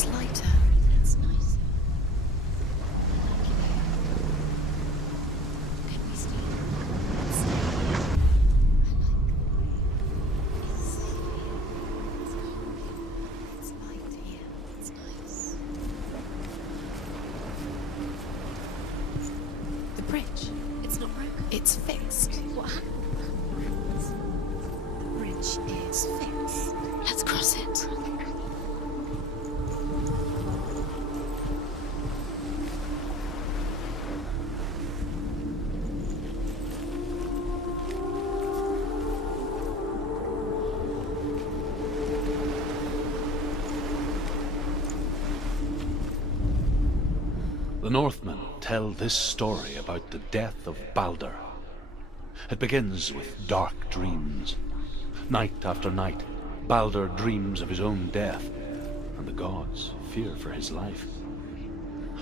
It's lighter. That's nice. Can we stay? It's light here. It's nice. The bridge. It's not broken. It's fixed. What happened? The bridge is fixed. Let's cross it. The Northmen tell this story about the death of Baldur. It begins with dark dreams. Night after night, Baldur dreams of his own death, and the gods fear for his life.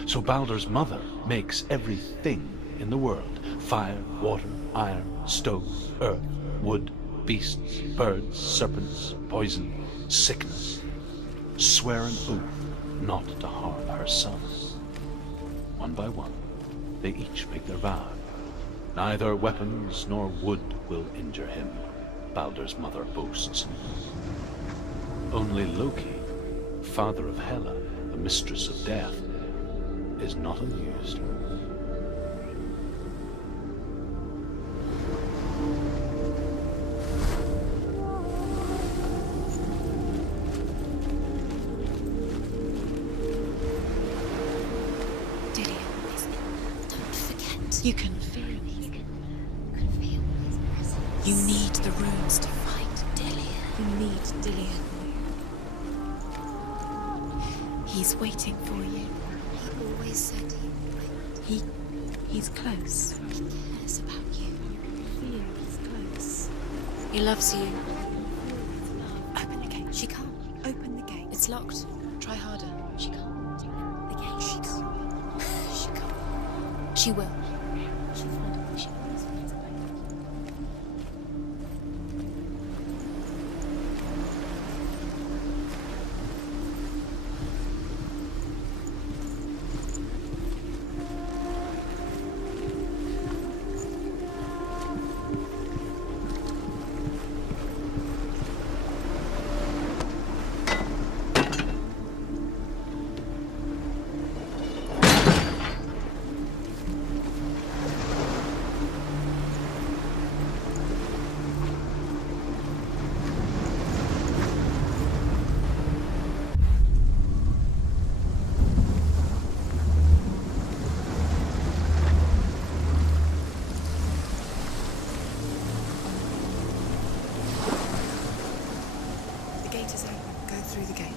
So Baldur's mother makes everything in the world: fire, water, iron, stone, earth, wood, beasts, birds, serpents, poison, sickness. Swear an oath not to harm her son. One by one, they each make their vow. Neither weapons nor wood will injure him, Baldur's mother boasts. Only Loki, father of Hela, the mistress of death, is not amused. You can feel his presence. You need the runes to fight Dillion. You need Dillion. He's waiting for you. He always said he's close. He cares about you. Feel he's close. He loves you. Open the gate. She can't. Open the gate. It's locked. Try harder. She can't. The gate. She can't. She can't. She will.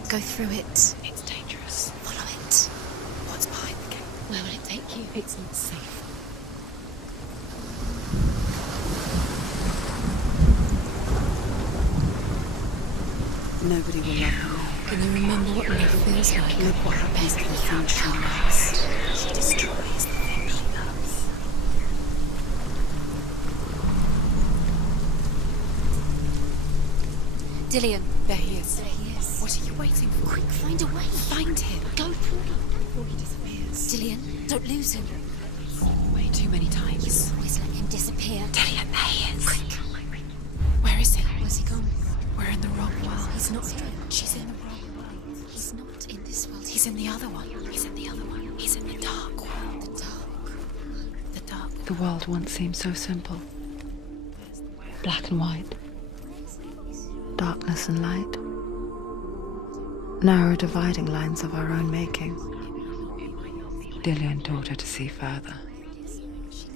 Go through it. It's dangerous. Follow it. What's behind the gate? Where will it take you? It's not safe. Nobody will love you. Can you remember what love feels like? Look what happens to the thing she loves. She destroys the thing she loves. Dillion. There he is. There he is. What are you waiting for? Quick, find a way. Find him. Go through him before he disappears. Dillion, don't lose him. Way too many times. You always let him disappear. Dillion, there he is. Quick. Where is he? Where's he gone? We're in the wrong world. He's not here. She's in the wrong world. He's not in this world. He's in the other one. He's in the other one. He's in the dark world. The dark. The dark. The world once seemed so simple. Black and white. Darkness and light. Narrow dividing lines of our own making. Dillion taught her to see further.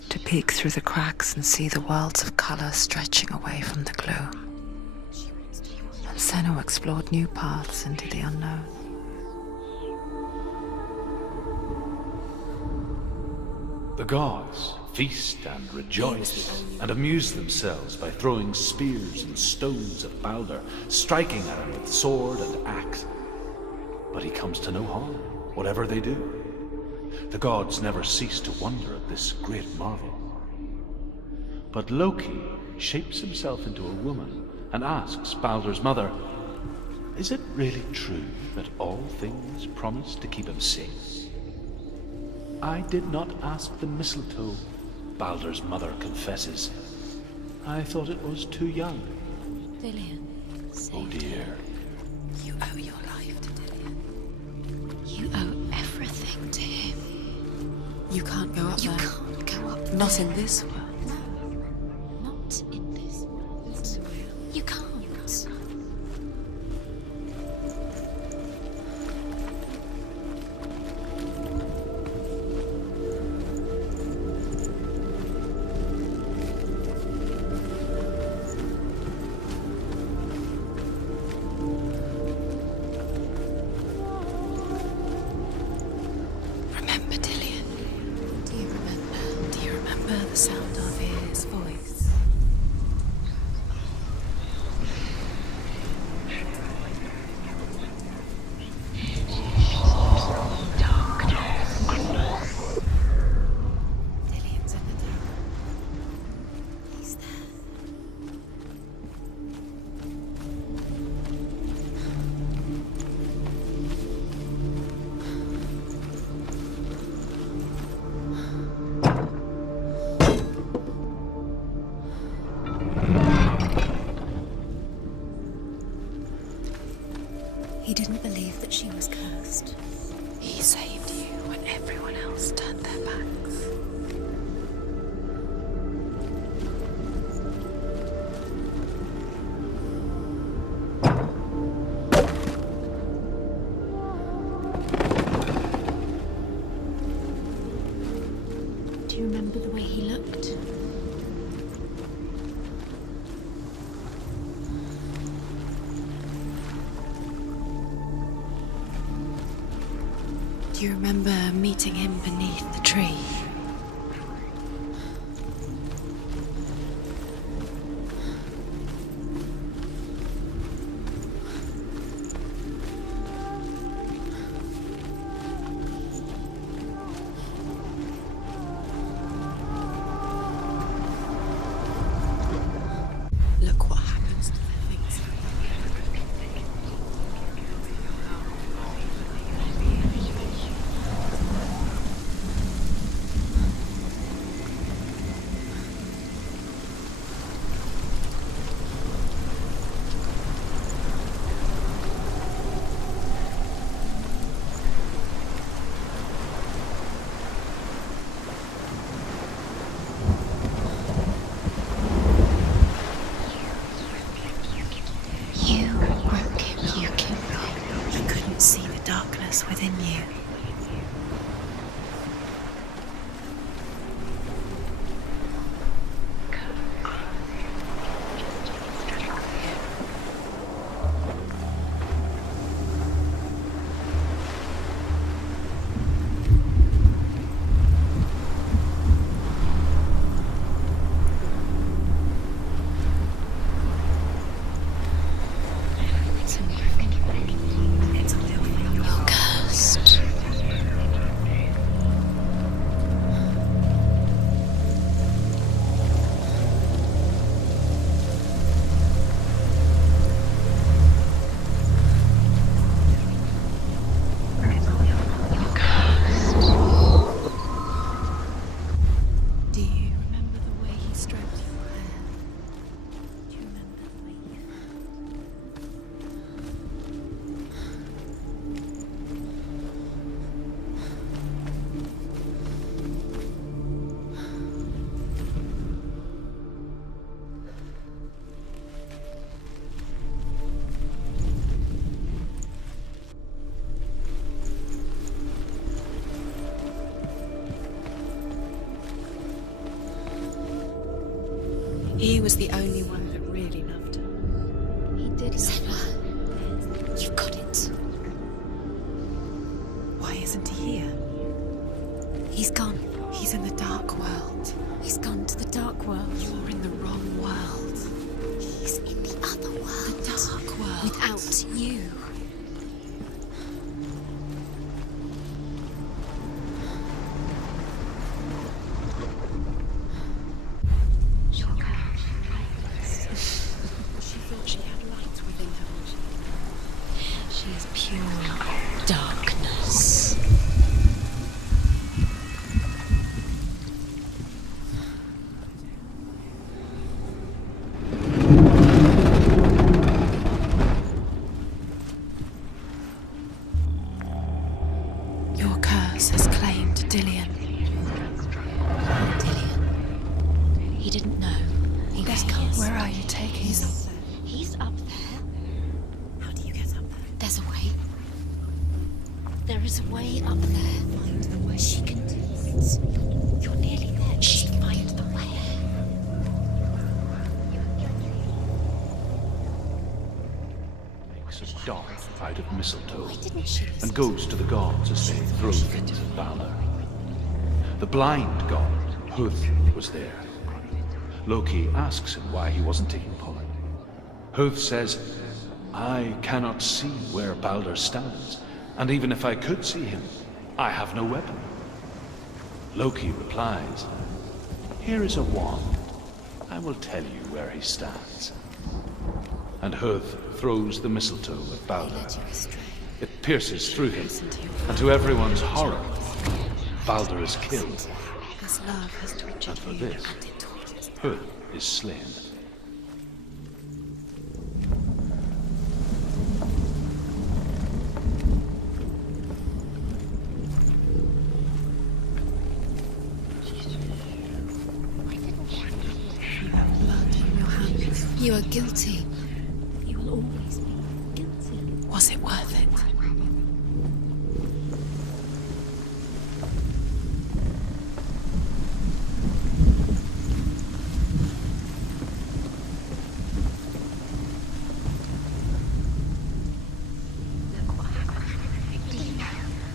To peek through the cracks and see the worlds of color stretching away from the gloom. And Senua explored new paths into the unknown. The gods feast and rejoice and amuse themselves by throwing spears and stones at Baldur, striking at him with sword and axe. But he comes to no harm, whatever they do. The gods never cease to wonder at this great marvel. But Loki shapes himself into a woman and asks Baldur's mother, Is it really true that all things promise to keep him safe? I did not ask the mistletoe, Baldur's mother confesses. I thought it was too young. Dillion. Oh dear. You owe your life to Dillion. You owe everything to him. You can't go up You there. can't go up Not there. in this world. No. Not in this world. You can't. Remember Dillion? Do you remember? Do you remember the sound of his voice? Dillion's in the dark. He's there. He didn't believe that she was cursed. He saved you when everyone else turned their backs. Do you remember the way he looked? Do you remember meeting him beneath the tree? Look what happens to the things. You broke him. You killed him. He couldn't see the darkness within you. You're cursed. Do you remember the way he stroked your hair? Do you remember the way he He was the only one that really loved her. He did. Senua, you've got it. Why isn't he here? He's gone. He's in the dark world. He's gone to the dark world. You're in the wrong world. He's in the other world. The dark world. Without you. She thought she had light within her. pure darkness. Your curse has claimed Dillian. Dillian? He didn't know. He was cast. Where are you taking him? He's up there. How do you get up there? There's a way. There is a way up there. Find the way. She can do it. You're nearly there. She find the way. Makes a dart out of mistletoe Why didn't she listen and goes to the gods as they throw things at Balder. The blind god, Huth, was there. Loki asks him why he wasn't taking part. Huth says, I cannot see where Balder stands, and even if I could see him, I have no weapon. Loki replies, here is a wand. I will tell you where he stands. And Huth throws the mistletoe at Balder. It pierces through him, and to everyone's horror, Balder is killed. His love has tortured And for you. this, Huth is slain. You have blood on your hands. You are guilty. You will always be guilty. Was it worth it?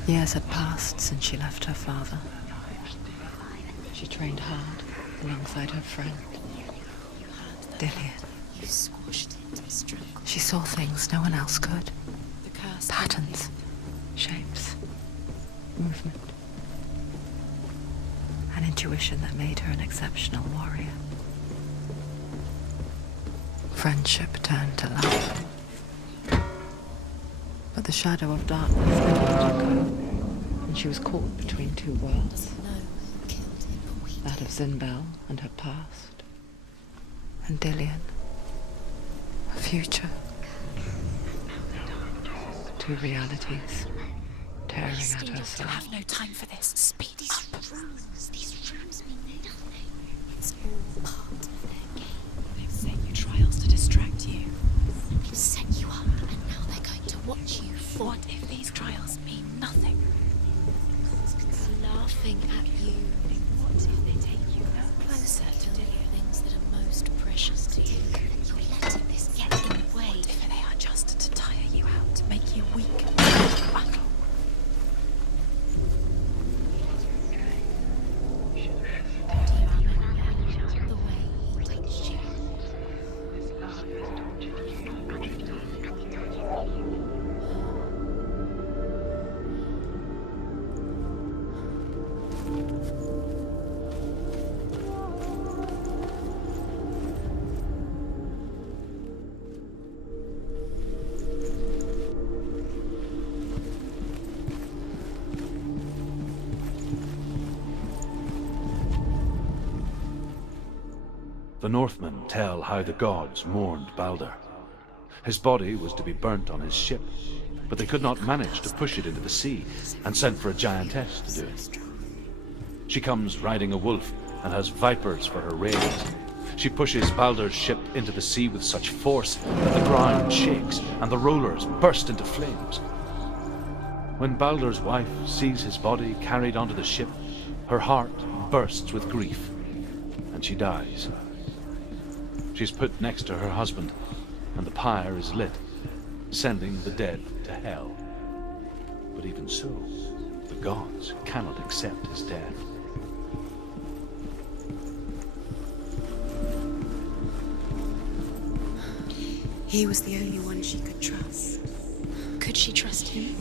Years had passed since she left her father. She trained hard alongside her friend, Dillian. You squashed it, strangled. She saw things no one else could. The curse. Patterns, shapes, movement. An intuition that made her an exceptional warrior. Friendship turned to love. But the shadow of darkness never let her go, and she was caught between two worlds. No, killed him, but we That of Zinbel and her past, and Dillian, her future. Two realities tearing at her You soul. have no time for this. Speed up. These rules mean nothing. It's all part of their game. They've set you trials to distract you. They've set you up, and now they're going to watch you. What if these trials mean nothing? They're laughing at you. What if they take you no closer to the things that are most precious to you? You're letting this get in the way. What if they are just to tire you out, to make you weak? The way he takes you. The Northmen tell how the gods mourned Balder. His body was to be burnt on his ship, but they could not manage to push it into the sea and sent for a giantess to do it. She comes riding a wolf and has vipers for her rays. She pushes Balder's ship into the sea with such force that the ground shakes and the rollers burst into flames. When Balder's wife sees his body carried onto the ship, her heart bursts with grief, and she dies. She's put next to her husband, and the pyre is lit, sending the dead to hell. But even so, the gods cannot accept his death. He was the only one she could trust. Could she trust him?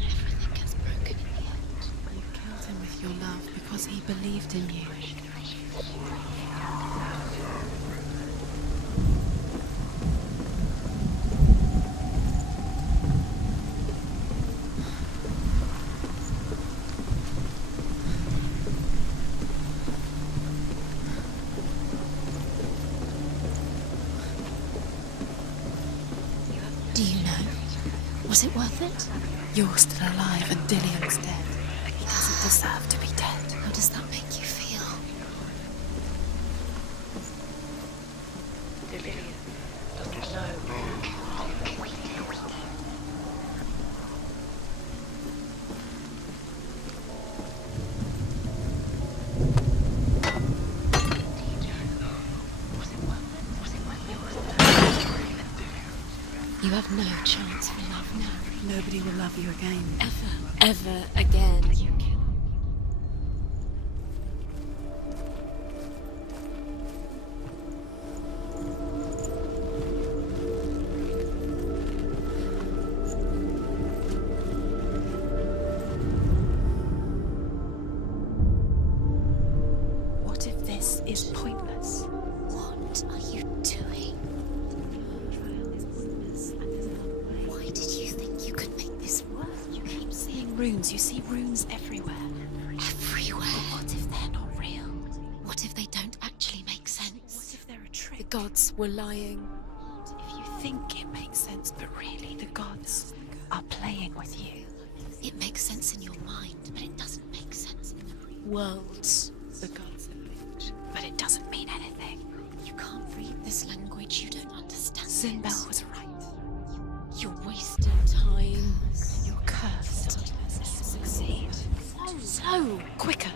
Everything gets broken in the end. You killed him with your love because he believed trust in you. Do you know? Was it worth it? You're still alive and Dillian's dead. He doesn't deserve to be dead. How does that make you feel? Dillian doesn't know. You have no chance for love now. Nobody will love you again. Ever again. What if this is pointless? What are you doing? Why did you think you could make this work? You keep seeing runes. You see runes everywhere. Everywhere. What if they're not real? What if they don't actually make sense? What if they're a trick? The gods were lying. If you think it makes sense, but really the gods are playing with you. It makes sense in your mind, but it doesn't make sense in the real world. The gods are linked, but it doesn't mean anything. You can't read this language, you don't understand Zinbel it. was right. You're wasting time. You're cursed. Succeed. So, quicker.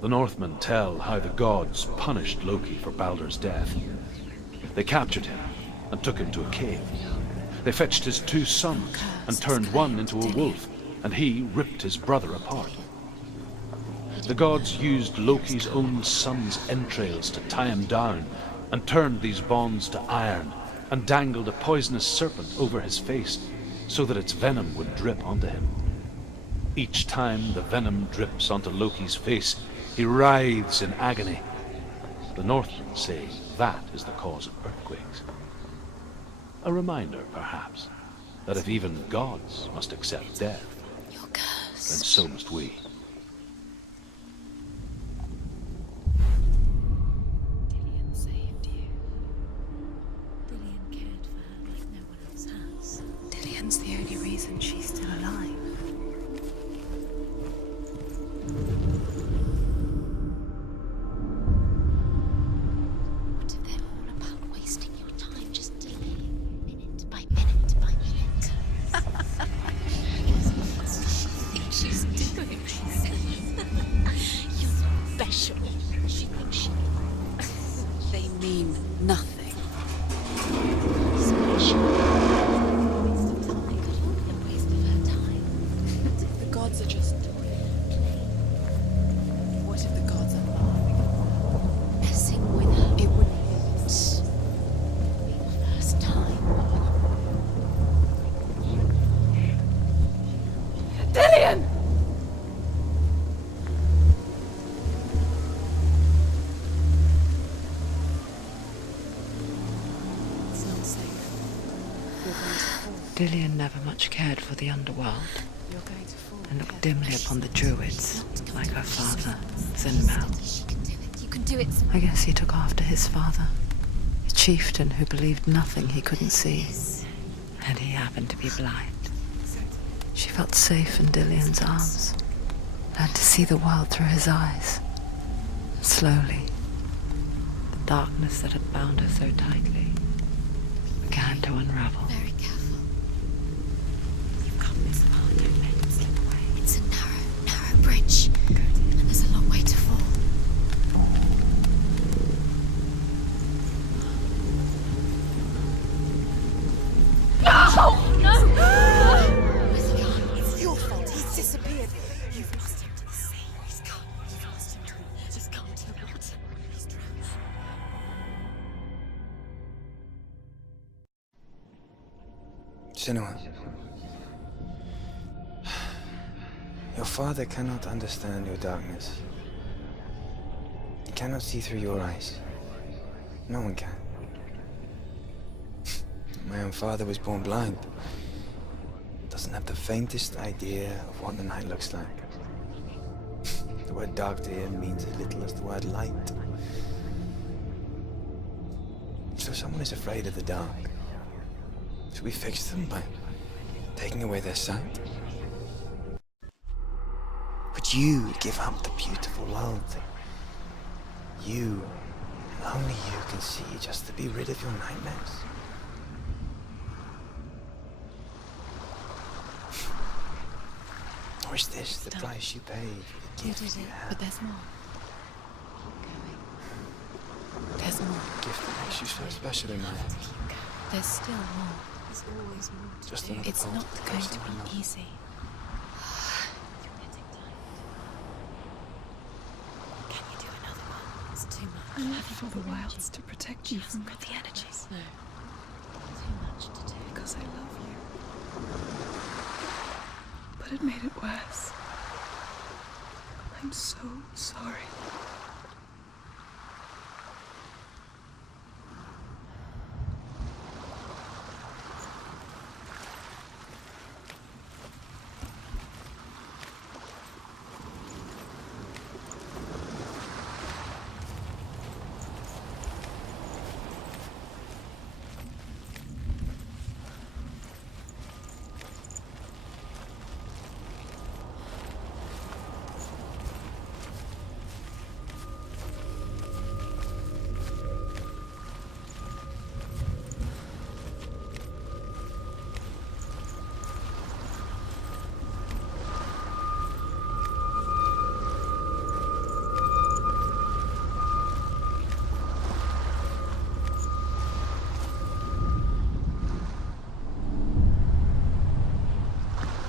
The Northmen tell how the gods punished Loki for Baldur's death. They captured him and took him to a cave. They fetched his 2 sons and turned one into a wolf, and he ripped his brother apart. The gods used Loki's own son's entrails to tie him down, and turned these bonds to iron, and dangled a poisonous serpent over his face, so that its venom would drip onto him. Each time the venom drips onto Loki's face, he writhes in agony. The Northmen say that is the cause of earthquakes. A reminder, perhaps, that if even gods must accept death, You're then cursed. so must we. Dillian saved you. Dillian cared for her like no one else has. Dillian's the only reason she's still alive. What if they're all about wasting your time, just delaying minute by minute by minute? What she's doing? You're special. She thinks she They mean nothing. special. Waste of time. A waste of her time. The gods are just... What if the gods are laughing? Messing with her. It wouldn't be the first time. Dillian! It's not safe. You're going to fall. Dillian never much cared for the underworld You're going to fall. and looked dimly upon the druids, like her father, Zinbel. She can do it. You can do it. I guess he took after his father, a chieftain who believed nothing he couldn't see, and he happened to be blind. She felt safe in Dillian's arms, learned to see the world through his eyes. And slowly, the darkness that had bound her so tightly began to unravel. Very careful. You've come this far, don't let it slip away. It's a narrow bridge. And there's a long way to fall. No! Where's he gone? It's your fault. He's disappeared. You've lost him to the sea. Senua, your father cannot understand your darkness. He cannot see through your eyes. No one can. My own father was born blind. Doesn't have the faintest idea of what the night looks like. The word dark to him means as little as the word light. So someone is afraid of the dark. Should we fix them by taking away their sight? Would you give up the beautiful world that you, and only you, can see just to be rid of your nightmares? Or is this the price you pay for the You gift did you it, have? but there's more. There's more. The gift that makes you so special in my eyes. There's still more. There's always more. Just another It's part not of the going person to I know. be easy. Can you do another one? It's too much. I left for the wilds to protect you from the energies. No. Too much to do. because I love you. But it made it worse. I'm so sorry.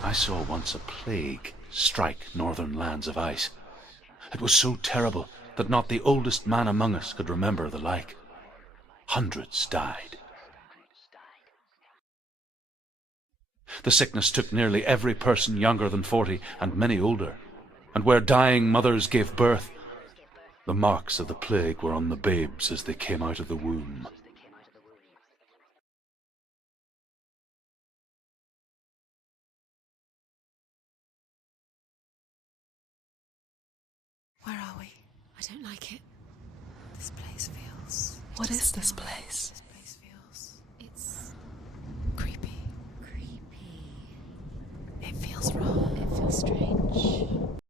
I saw once a plague strike northern lands of ice. It was so terrible that not the oldest man among us could remember the like. Hundreds died. The sickness took nearly every person younger than 40 and many older, and where dying mothers gave birth, the marks of the plague were on the babes as they came out of the womb. Where are we? I don't like it. This place feels... What is this place? This place feels... It's... creepy. Creepy. It feels wrong. It feels strange.